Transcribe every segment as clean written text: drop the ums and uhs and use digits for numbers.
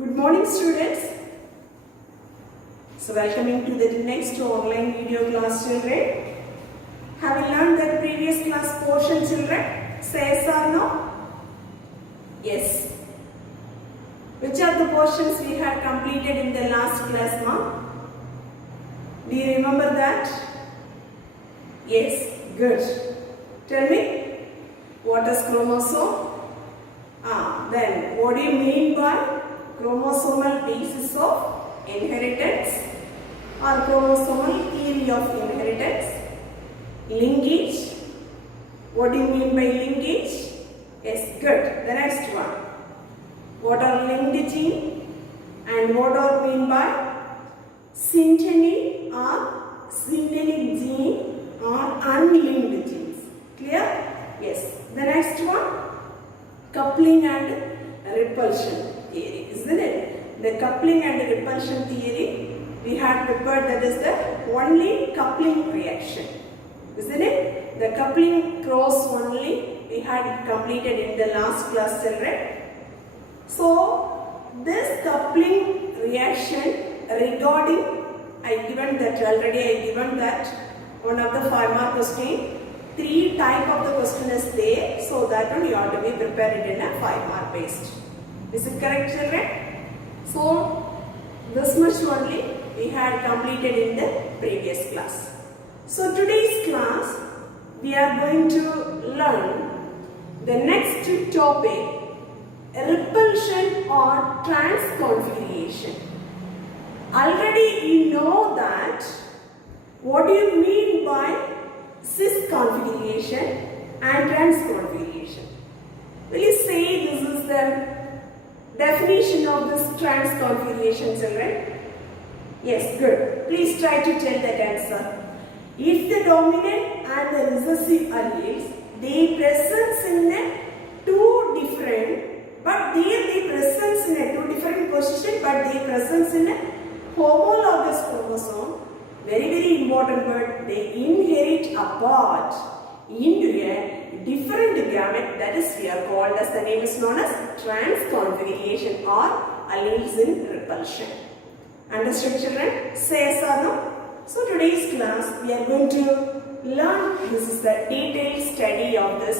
Good morning, students. So welcoming to the next online video class, children. Have you learned the previous class portion, children? Say yes or no? Yes. Which are the portions we had completed in the last class, ma'am? Do you remember that? Yes, good. Tell me, what is chromosome? Then what do you mean by chromosomal basis of inheritance or chromosomal theory of inheritance? Linkage. What do you mean by linkage? Yes, good. The next one. What are linked genes and what are mean by synteny or syntenic gene or unlinked genes? Clear? Yes. The next one. Coupling and repulsion theory, isn't it? The coupling and repulsion theory we had prepared, that is the only coupling reaction, isn't it? The coupling cross only we had completed in the last class, children. So this coupling reaction regarding, I given that one of the 5-mark question. 3 type of the question is there, so that one you have to be prepared in a 5-mark based. Is it correct, children? So this much only we had completed in the previous class. So today's class we are going to learn the next topic, repulsion or transconfiguration. Already you know that what do you mean by cis configuration and transconfiguration. Will you say this is the definition of this transconfiguration, children? Yes, good. Please try to tell that answer. If the dominant and the recessive alleles, they presence in a two different position, but they presence in a homologous chromosome. Very important word, they inherit apart into a different gamete, that is we are called as, the name is known as transconfiguration or alleles in repulsion. Understood, children? Say yes or no? So today's class we are going to learn, this is the detailed study of this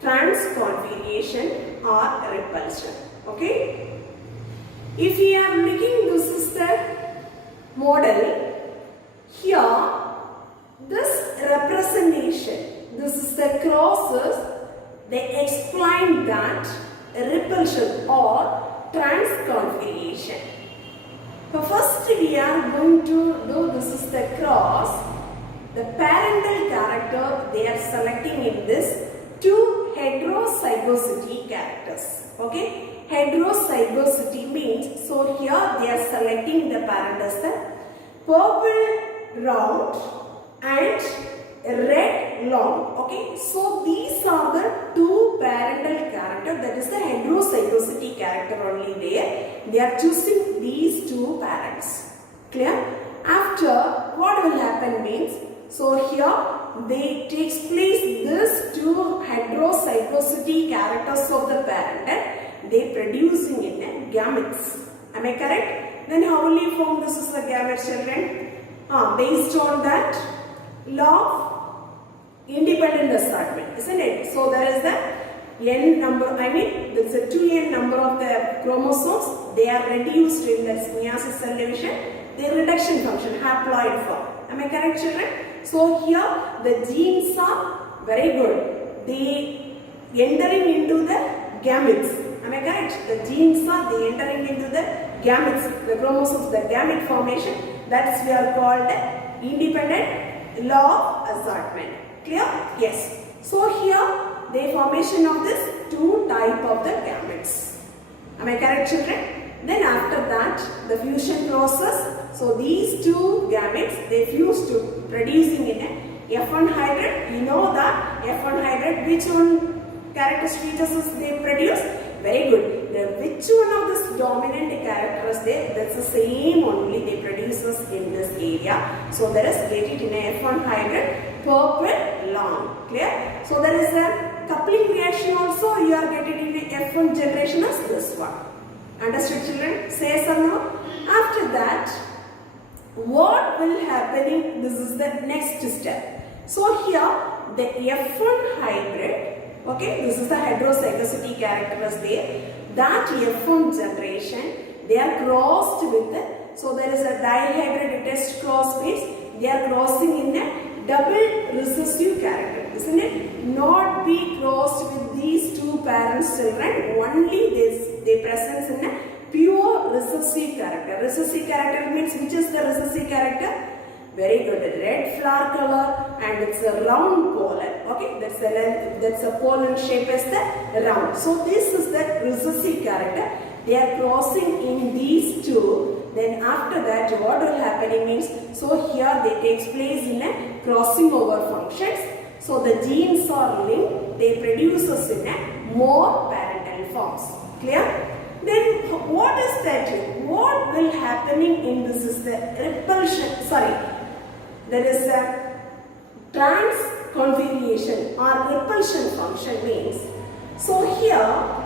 transconfiguration or repulsion. Okay? If we are making this is the model, here, this representation, this is the crosses, they explain that repulsion or transconfiguration. So first we are going to do, this is the cross, the parental character they are selecting in this two heterozygosity characters. Okay, heterozygosity means, so here they are selecting the parent as the purple round and red long. Okay, so these are the two parental character, that is the heterozygosity character only there. They are choosing these two parents. Clear? After, what will happen means, so here they takes place this two heterozygosity characters of the parent and they producing in a gametes. Am I correct? Then how will you form this is the gamete, children? Based on that law of independent assortment, isn't it? So there is the n number, there is a 2n number of the chromosomes, they are reduced in the meiosis cell division, their reduction function, haploid form. Am I correct, children? So here the genes are very good, they entering into the gametes. Am I correct? The genes are they entering into the gametes, the chromosomes, the gamete formation. That's we are called independent law of assortment. Clear? Yes. So here the formation of this two type of the gametes. Am I correct, children? Then after that the fusion process. So these two gametes they fuse to producing in a F1 hybrid. You know that F1 hybrid, which one characteristics they produce? Very good. Which one of this dominant characters there? That's the same only they produces in this area. So there is get it in a F1 hybrid, purple long. Clear? So there is a coupling reaction also. You are getting in a F1 generation as this one. Understood, children? Say yes or no? After that, what will happening? This is the next step. So here, the F1 hybrid, okay, this is the heterozygosity character is there. That F1 generation, they are crossed with the, so there is a dihybrid test cross base. They are crossing in a double recessive character, isn't it? Not be crossed with these two parents' children. Only they presence in a pure recessive character. Recessive character means which is the recessive character? Very good. Red flower color and it's a round pollen. Okay, that's a pollen shape as the round. So this is the recessive character. They are crossing in these two. Then after that, what will happen means, so here they takes place in a crossing over functions. So the genes are linked. They produce us in a more parental forms. Clear? Then what is that? What will happening in this is the repulsion. Sorry, there is a transconfiguration or repulsion function means. So here.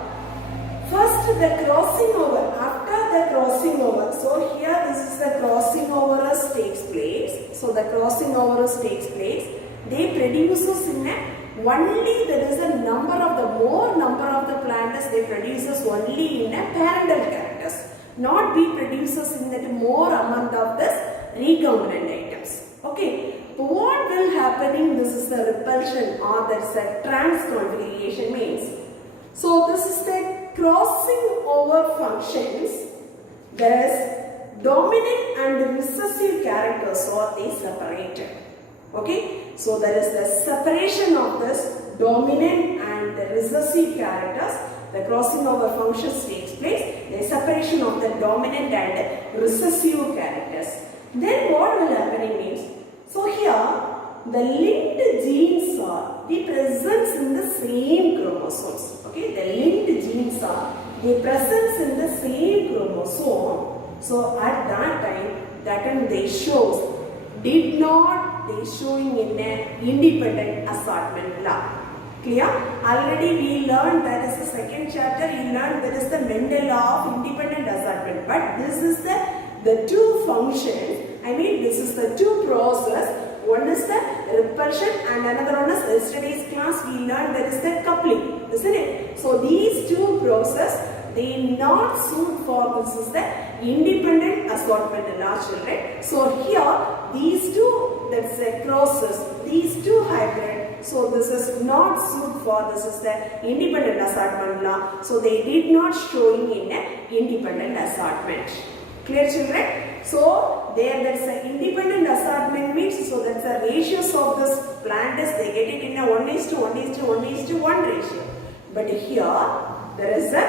First the crossing over, after the crossing over, so here this is the crossing over as takes place. So the crossing over as takes place. They produces in a, only there is a number of the more number of the plantas they produces only in a parental characters. Not be produces in that more amount of this recombinant items. Okay. What will happening? This is the repulsion or that's a transconfiguration means. So this is the crossing over functions. There is dominant and recessive characters or they separated. Okay. So there is the separation of this dominant and the recessive characters. The crossing over functions takes place. The separation of the dominant and recessive characters. Then what will happen means, so here the linked genes are the presence in the same chromosomes. Okay, the linked genes are the presence in the same chromosome. So at that time they shows did not they showing in an independent assortment law. Clear? Already we learned that is the second chapter. You learned there is the Mendel law of independent assortment. But this is the two functions. I mean this is the two process. One is the repulsion and another one is yesterday's class we learned there is the coupling, isn't it? So these two process they not suit for this is the independent assortment in our children. So here these two that's a crosses, these two hybrid. So this is not suit for this is the independent assortment law. So they did not showing in an independent assortment. Clear, children? So that's an independent assortment means, so that's the ratios of this plant is they get it in a 1:1:1:1 ratio. But here there is a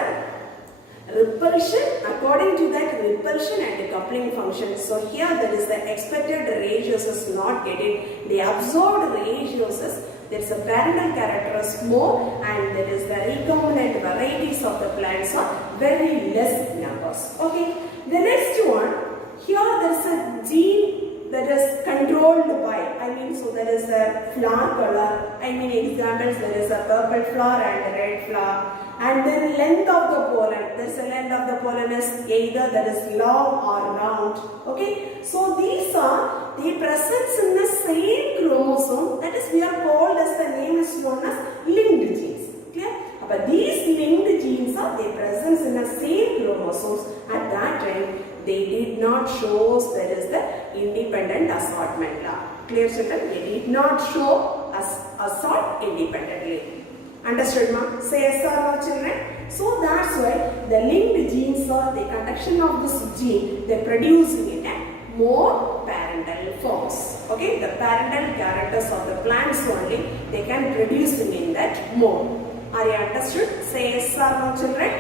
repulsion according to that repulsion and coupling function. So here there is the expected ratios is not getting, the absorbed ratios is there's a parental character is more and there is the recombinant varieties of the plants are very less numbers. Okay. The next one, here there is a gene that is controlled by, so there is a flower color, examples, there is a purple flower and a red flower, and then length of the pollen, there is a length of the pollen is either that is long or round. Okay, so these are the presence in the same chromosome, that is we are called as the name is known as linked genes. Clear? But these linked genes are the presence in the same chromosomes. At that time, they did not show there is the independent assortment law. Clear, children? They did not show us assort independently. Understood, ma? Say yes or no, children? So that's why the linked genes are the conduction of this gene. They produce in a more parental forms. Okay, the parental characters of the plants only they can produce in that more. Are you understood? Say yes or no, children?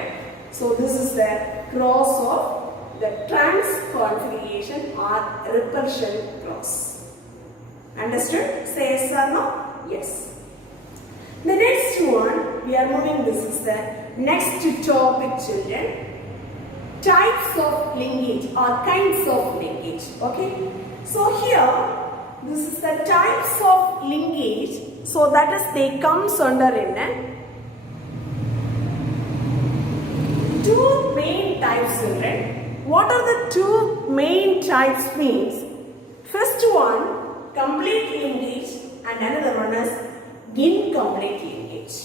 So this is the cross of the transconfiguration or repulsion cross. Understood? Say yes or no? Yes. The next one, we are moving, this is the next topic, children. Types of linkage or kinds of linkage. Okay. So here, this is the types of linkage. So that is they comes under in two main types types means, first one, complete linkage and another one is incomplete linkage.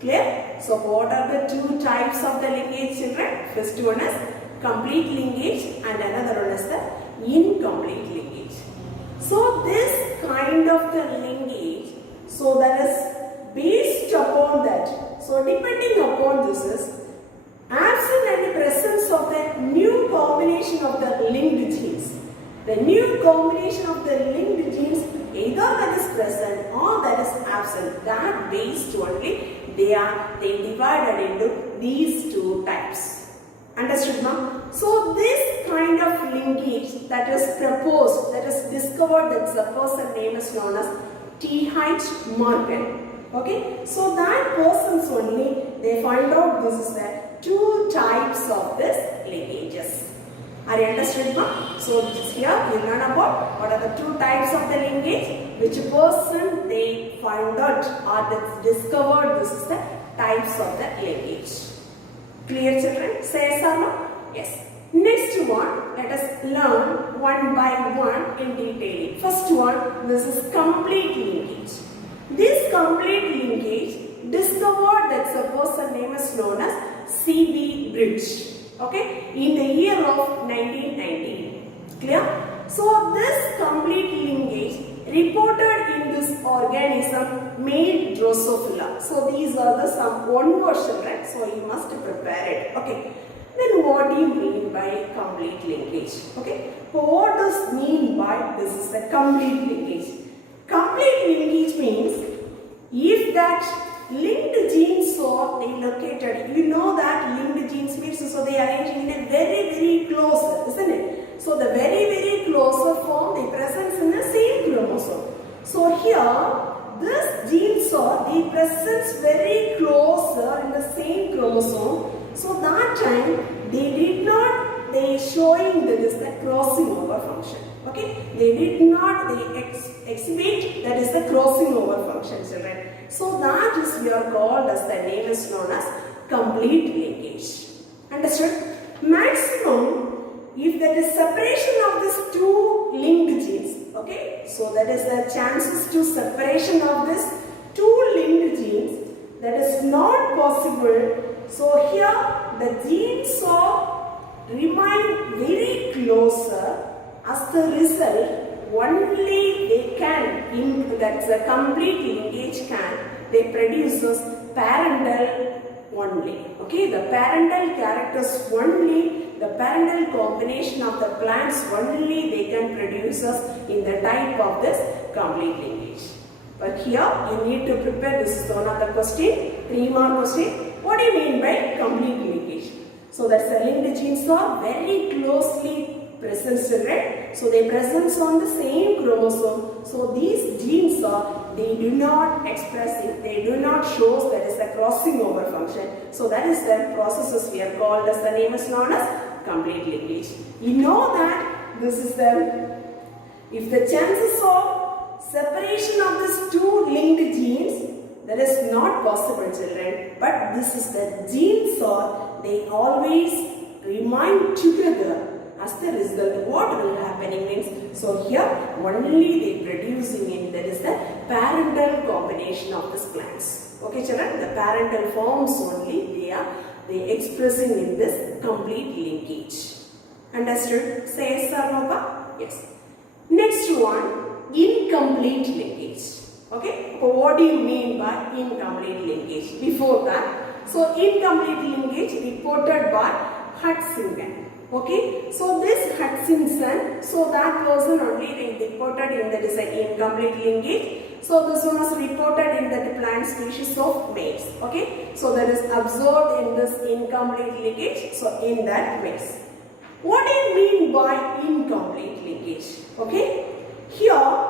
Clear? So what are the two types of the linkage, children? First one is complete linkage and another one is the incomplete linkage. So this kind of the linkage, so that is based upon that. So depending upon this is absent and presence of the new combination of the linked genes. The new combination of the linked genes either that is present or that is absent. That based only they divided into these two types. Understood, ma'am? So this kind of linkage that is proposed, that is discovered, that's the person name is known as T.H. Morgan. Okay, so that person's only they find out this is the two types of this linkages. Are you understood, ma'am? So here you learn about what are the two types of the linkage, which person they find out or they discovered this is the types of the linkage. Clear, children? Say yes or no? Yes. Next one, let us learn one by one in detail. First one, this is complete linkage. This complete linkage discovered that the person name is known as C.B. Bridge. Okay, in the year of 1919. Clear? So this complete linkage reported in this organism made Drosophila. So these are the some one version, right? So you must prepare it. Okay. Then what do you mean by complete linkage? Okay. So what does mean by this is a complete linkage? Complete linkage means if that linked genes are located, you know that linked genes means so they are arranging in a very closer, isn't it? So the very closer form they present in the same chromosome. So here this genes are they present very closer in the same chromosome. So that time they showing that is the crossing over function. Okay, they did not exhibit that is the crossing over function, children. So that is we are called as the name is known as complete linkage. Understood? Maximum if there is separation of these two linked genes. Okay, so that is the chances to separation of this two linked genes that is not possible. So here the genes are remain very closer. As the result, only they can, that's a complete linkage they produces parental only. Okay, the parental characters only, the parental combination of the plants only they can produce us in the type of this complete linkage. But here you need to prepare, this is one of the question, 3 mark question. What do you mean by complete linkage? So that's the linked genes are very closely present, children. So they present on the same chromosome. So these genes are, they do not express it, they do not show that is the crossing over function. So that is the processes we are called as the name is known as complete linkage. You know that this is the, if the chances of separation of these two linked genes, that is not possible, children. But this is the genes are, they always remain together. As the result, what will happening means, so here only they producing in that is the parental combination of these plants. Okay, children, the parental forms only they expressing in this complete linkage. Understood? Say yes or no? Yes. Next one, incomplete linkage. Okay, so what do you mean by incomplete linkage? Before that, so incomplete linkage reported by Hutchinson. Okay, so this Hutchinson, so that person only reported in that is an incomplete linkage. So this one was reported in the plant species of maize. Okay, so that is observed in this incomplete linkage. So in that maize. What do you mean by incomplete linkage? Okay, here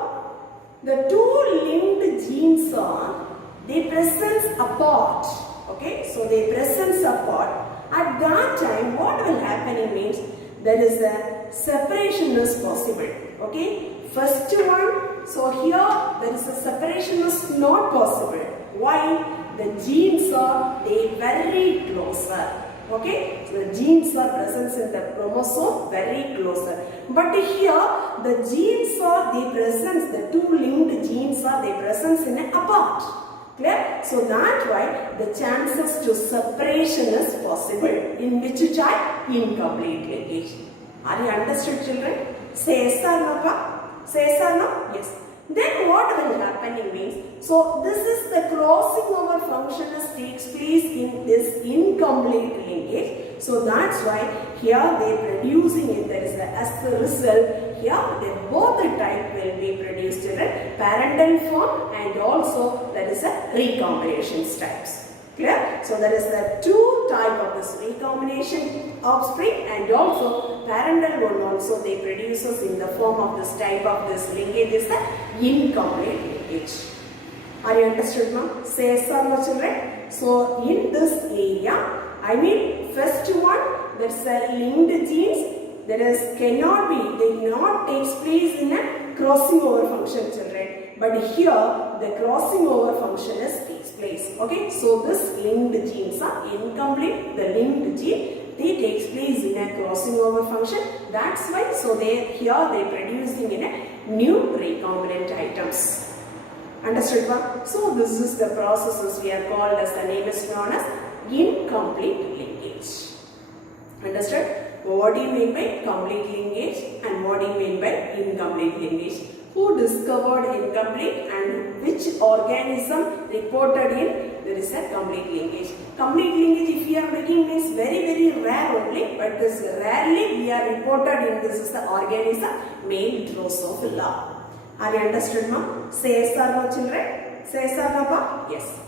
the two linked genes are they present apart. Okay, so they present apart. At that time, what will happen means there is a separation is possible. Okay, first one, so here there is a separation is not possible. Why? The genes are they very closer. Okay, so the genes are present in the chromosome very closer. But here the genes are the presence, the two linked genes are the presence in a apart. Clear? So that why the chances to separation is possible. In which type? Incomplete linkage. Are you understood, children? Say yes or no, pa? Say yes or no? Yes. Then what will happen means, so this is the crossing over function that takes place in this incomplete linkage. So that's why here they producing it, there is as the result, here they both the type will be produced in a parental form and also there is a recombination types. Clear? So there is the two type of this recombination offspring and also parental one also they produces in the form of this type of this linkage is the incomplete linkage. Are you understood, ma'am? Say yes or no, children? So in this area, I mean first one, there's a linked genes. There is cannot be, they cannot takes place in a crossing over function, children. But here the crossing over function is takes place. Okay, so this linked genes are incomplete. The linked gene they takes place in a crossing over function. That's why. So they here they producing in a new recombinant items. Understood, ma'am? So this is the processes we are called as the name is known as incomplete linkage. Understood? What do you mean by complete linkage and what do you mean by incomplete linkage? Who discovered incomplete and which organism reported in there is a complete linkage? Complete linkage if we are making means very rare only, but this rarely we are reported in this is the organism male Drosophila. Are you understood, ma'am? Say yes or no, children? Say yes or no, pa? Yes.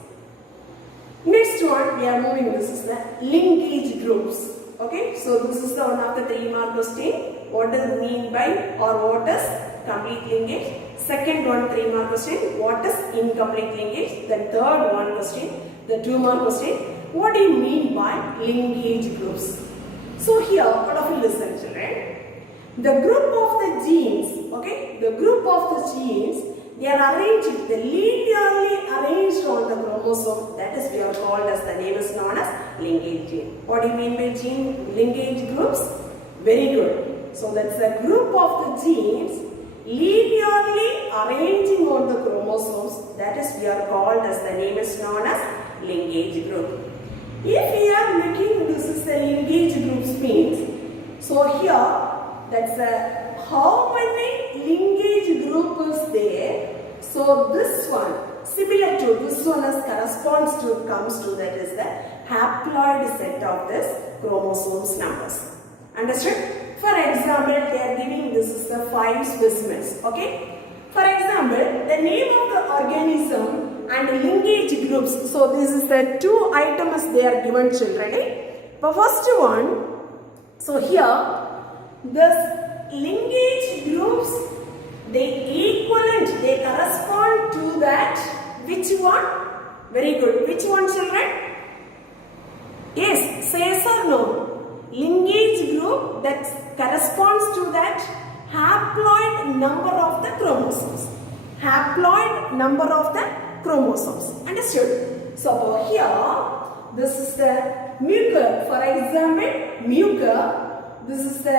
Next one we are moving, this is the linkage groups. Okay, so this is the one of the 3 mark question. What does it mean by or what is complete linkage? Second one 3 mark question. What is incomplete linkage? The third one question, the 2 mark question. What do you mean by linkage groups? So here, what of you listen, children? The group of the genes, okay, the group of the genes, they are arranged, they linearly arranged on the chromosome. That is we are called as the name is known as linkage gene. What do you mean by gene linkage groups? Very good. So that's a group of the genes linearly arranging on the chromosomes. That is we are called as the name is known as linkage group. If we are looking, this is the linkage groups means. So here that's how many linkage group is there. So this one similar to this one as corresponds to comes to that is the haploid set of this chromosomes numbers. Understood? For example, they are giving this is the 5 specimens. Okay. For example, the name of the organism and linkage groups. So this is the 2 items they are given, children. The first one. So here this linkage groups they equivalent, they correspond to that which one? Very good. Which one, children? Yes, say yes or no. Linkage group that corresponds to that haploid number of the chromosomes. Haploid number of the chromosomes. Understood? So here this is the mucor. For example, mucor. This is the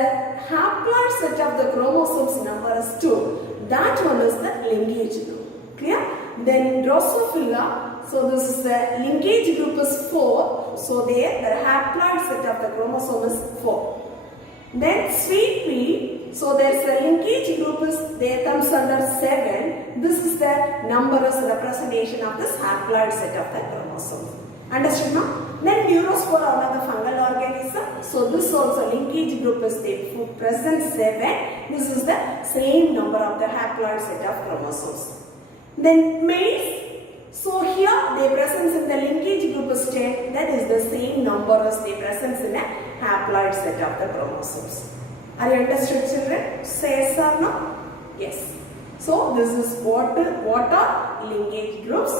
haploid set of the chromosomes number is 2. That one is the linkage group. Clear? Then Drosophila. So this is the linkage group is 4. So there the haploid set of the chromosome is 4. Then sweet pea. So there is a linkage group is there comes under 7. This is the numberless representation of this haploid set of the chromosome. Understood, now? Then neurospore are another fungal organism. So this also linkage group is there present 7. This is the same number of the haploid set of chromosomes. Then maize. So here they presence in the linkage group is 10. That is the same number as they presence in a haploid set of the chromosomes. Are you understood, children? Say yes or no? Yes. So this is what are linkage groups.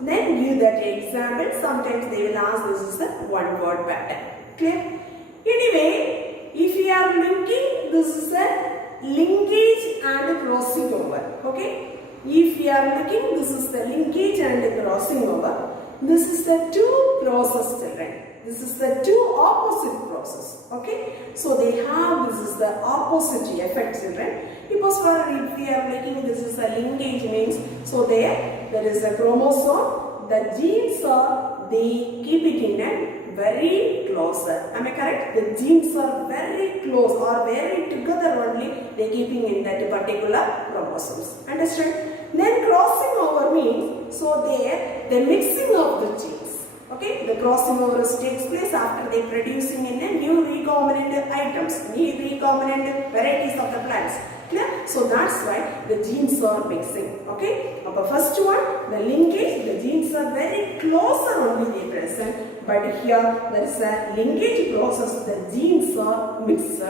Then give that example. Sometimes they will ask this is the one word pattern. Clear? Anyway, if we are linking, this is a linkage and crossing over. Okay? If we are looking, this is the linkage and crossing over. This is the 2 process, children. This is the two opposite process. Okay. So they have, this is the opposite effect, children. Because if we are making this is a linkage means, so there is a chromosome. The genes are, they keep it in a very closer. Am I correct? The genes are very close or very together only. They keeping in that particular chromosomes. Understand? Then crossing over means, so there the mixing of the genes. Okay, the crossing over takes place after they producing in a new recombinant items, new recombinant varieties of the plants. Clear? So that's why the genes are mixing. Okay, but first one, the linkage, the genes are very closer only they present, but here there is a linkage process, the genes are mixed.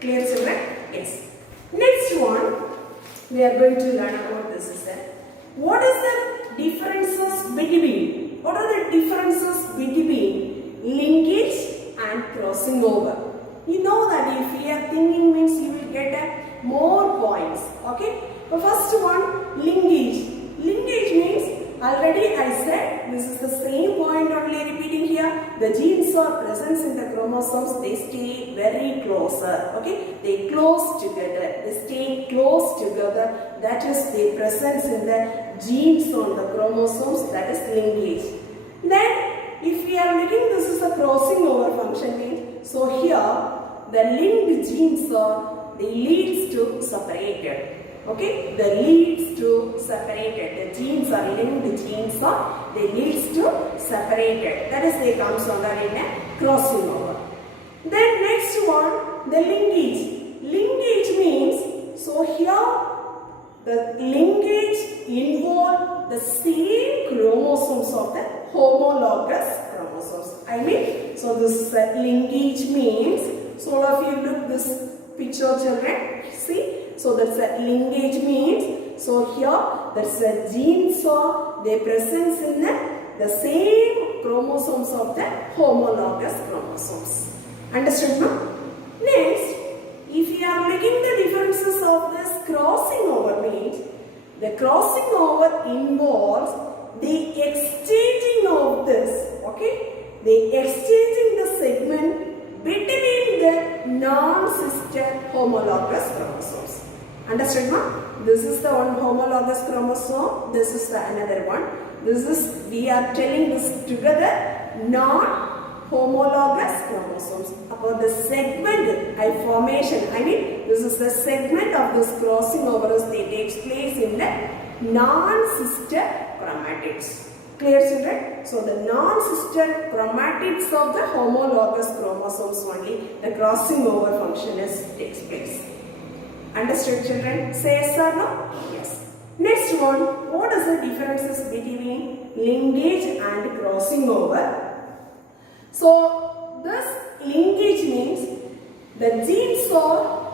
Clear, children? Yes. Next one, we are going to learn about this is that what is the differences between, what are the differences between linkage and crossing over? You know that if we are thinking means you will get more points. Okay. The first one, linkage. Linkage means already I said this is the same point only repeating here. The genes are present in the chromosomes. They stay very closer. Okay. They close together. They stay close together. That is they presence in the genes on the chromosomes. That is linkage. Then if we are making this is a crossing over function means, so here the linked genes are, they leads to separated. Okay, the leads to separated. The genes are linked genes are, they leads to separated. That is they comes under in a crossing over. Then next one, the linkage. Linkage means, so here the linkage involve the same chromosomes of the homologous chromosomes. I mean, so this linkage means, so all of you look this picture, children. See, so that's a linkage means, so here that's a genes are, they presence in the same chromosomes of the homologous chromosomes. Understood, no? Next, if you are making the differences of this crossing over means, the crossing over involves the exchanging of this, okay? The exchanging the segment between the non-sister homologous chromosomes. Understood, ma'am? This is the one homologous chromosome. This is the another one. This is, we are telling this together, non-homologous chromosomes. About the segment formation, I mean, this is the segment of this crossing over that takes place in the non-sister chromatids. Clear, children? So the non-sister chromatids of the homologous chromosomes only the crossing over function takes place. Understood, children? Say yes or no? Yes. Next one, what is the differences between linkage and crossing over? So this linkage means the genes are,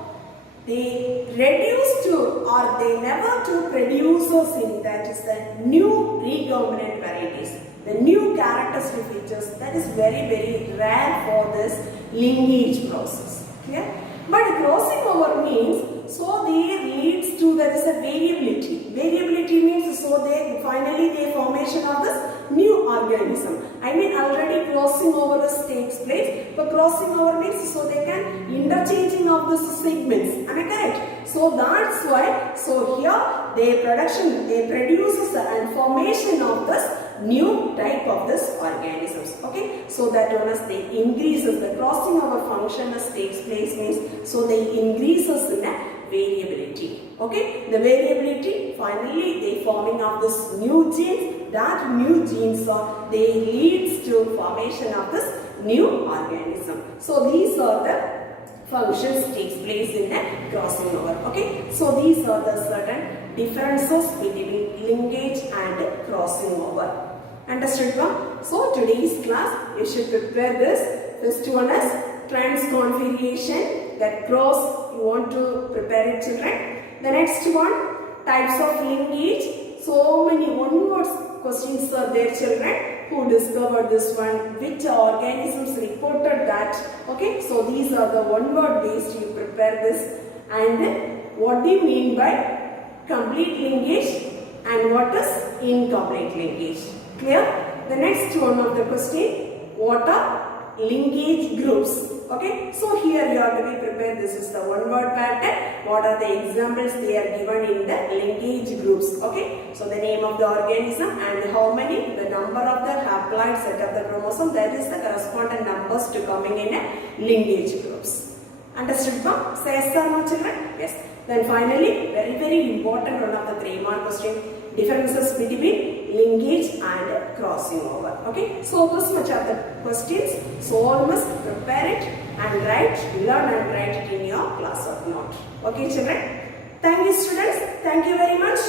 they reduce to or they never to produces in, that is the new recombinant varieties, the new characteristic features, that is very rare for this linkage process. Clear? But crossing over means, so there leads to, there is a variability. Variability means, so they finally the formation of this new organism. I mean already crossing over takes place, but crossing over means, so they can interchanging of the segments. Am I correct? So that's why, so here they produces and formation of this new type of this organisms. Okay, so that one as they increases the crossing over function as takes place means, so they increases in a variability. Okay, the variability finally they forming of this new genes, that new genes are, they leads to formation of this new organism. So these are the functions takes place in a crossing over. Okay, so these are the certain differences between linkage and crossing over. Understood, ma'am? So today's class you should prepare this. First one is transconfiguration, that cross you want to prepare it, children. The next one, types of linkage. So many one words questions are there, children. Who discovered this one? Which organisms reported that? Okay, so these are the one word based you prepare this. And what do you mean by complete linkage and what is incomplete linkage? Clear? The next one of the question, what are linkage groups. Okay, so here you have to be prepared. This is the one word pattern. What are the examples they are given in the linkage groups? Okay, so the name of the organism and how many, the number of the haploid set of the chromosome, that is the corresponding numbers to coming in a linkage groups. Understood, ma'am? Say yes or no, children? Yes. Then finally, very important one of the 3-mark question, differences between linkage and crossing over. Okay, so this much of the questions, so all must prepare it and learn and write it in your class of note. Okay, children? Thank you, students. Thank you very much.